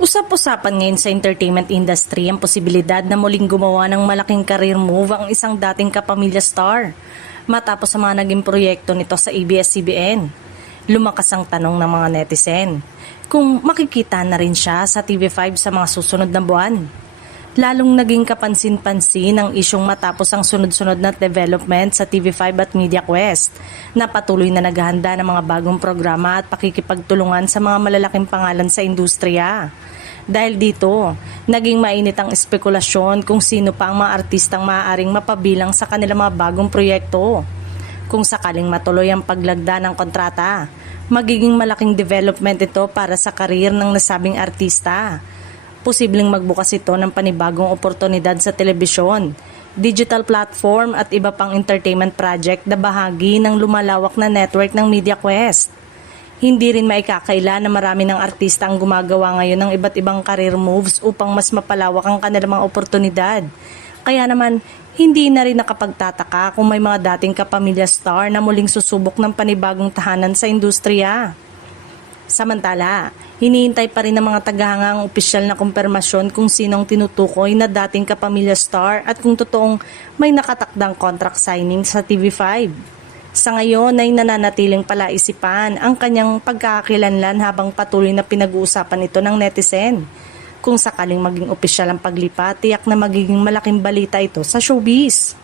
Usap-usapan ngayon sa entertainment industry ang posibilidad na muling gumawa ng malaking career move ang isang dating kapamilya star matapos sa mga naging proyekto nito sa ABS-CBN. Lumakas ang tanong ng mga netizen kung makikita na rin siya sa TV5 sa mga susunod na buwan. Lalong naging kapansin-pansin ang isyong matapos ang sunod-sunod na development sa TV5 at MediaQuest na patuloy na naghahanda ng mga bagong programa at pakikipagtulungan sa mga malalaking pangalan sa industriya. Dahil dito, naging mainit ang espekulasyon kung sino pa ang mga artistang maaaring mapabilang sa kanilang mga bagong proyekto. Kung sakaling matuloy ang paglagda ng kontrata, magiging malaking development ito para sa karir ng nasabing artista. Posibleng magbukas ito ng panibagong oportunidad sa telebisyon, digital platform at iba pang entertainment project na bahagi ng lumalawak na network ng MediaQuest. Hindi rin maikakaila na marami ng artista ang gumagawa ngayon ng iba't ibang career moves upang mas mapalawak ang kanilang mga oportunidad. Kaya naman, hindi na rin nakapagtataka kung may mga dating kapamilya star na muling susubok ng panibagong tahanan sa industriya. Samantala, hinihintay pa rin ng mga tagahanga ang opisyal na kumpirmasyon kung sinong tinutukoy na dating kapamilya star at kung totoong may nakatakdang contract signing sa TV5. Sa ngayon ay nananatiling palaisipan ang kanyang pagkakakilanlan habang patuloy na pinag-uusapan ito ng netizen. Kung sakaling maging opisyal ang paglipat, tiyak na magiging malaking balita ito sa showbiz.